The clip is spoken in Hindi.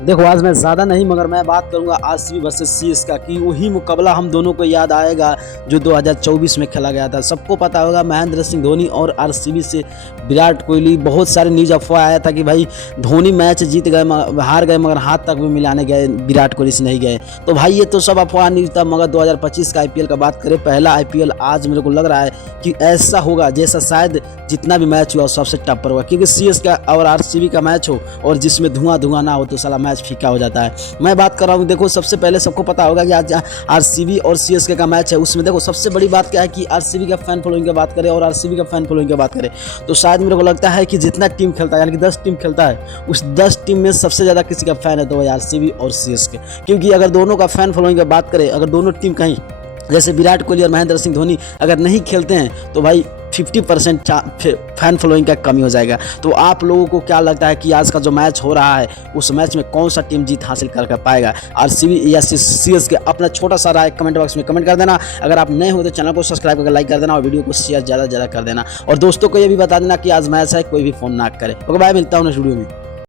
देखो आज मैं ज़्यादा नहीं मगर मैं बात करूंगा आरसीबी वर्सेस सीएस का कि वही मुकाबला हम दोनों को याद आएगा जो 2024 में खेला गया था। सबको पता होगा महेंद्र सिंह धोनी और आरसीबी से विराट कोहली, बहुत सारे न्यूज़ अफवाह आया था कि भाई धोनी मैच जीत गए, हार गए मगर हाथ तक भी मिलाने गए, विराट कोहली से नहीं गए। तो भाई ये तो सब अफवाह न्यूज़ था। मगर 2025 का आईपीएल का बात करें, पहला आईपीएल आज मेरे को लग रहा है कि ऐसा होगा जैसा शायद जितना भी मैच हुआ सबसे टप्पर हुआ, क्योंकि सीएस का और आरसीबी का मैच हो और जिसमें धुआं ना हो तो साला मैच फीका हो जाता है। मैं बात कर रहा हूँ, देखो सबसे पहले सबको पता होगा कि आज आरसीबी और सीएसके का मैच है। उसमें देखो सबसे बड़ी बात क्या है कि आरसीबी का फैन फॉलोइंग की बात करें और आरसीबी का फैन फॉलोइंग की बात करें तो शायद मेरे को लगता है कि जितना टीम खेलता है, यानी कि 10 टीम खेलता है, उस 10 टीम में सबसे ज़्यादा किसी का फैन है तो वह आरसीबी और सीएसके। क्योंकि अगर दोनों का फैन फॉलोइंग की बात करें, अगर दोनों टीम कहीं जैसे विराट कोहली और महेंद्र सिंह धोनी अगर नहीं खेलते हैं तो भाई 50% फैन फॉलोइंग का कमी हो जाएगा। तो आप लोगों को क्या लगता है कि आज का जो मैच हो रहा है उस मैच में कौन सा टीम जीत हासिल कर पाएगा, आरसीबी या सीएसके? अपना छोटा सा राय कमेंट बॉक्स में कमेंट कर देना। अगर आप नए हो तो चैनल को सब्सक्राइब करके लाइक कर देना और वीडियो को शेयर ज़्यादा कर देना। और दोस्तों को ये भी बता देना कि आज मैच है, कोई भी फ़ोन ना करे। ओके बाय, मिलता हूँ नेक्स्ट वीडियो में।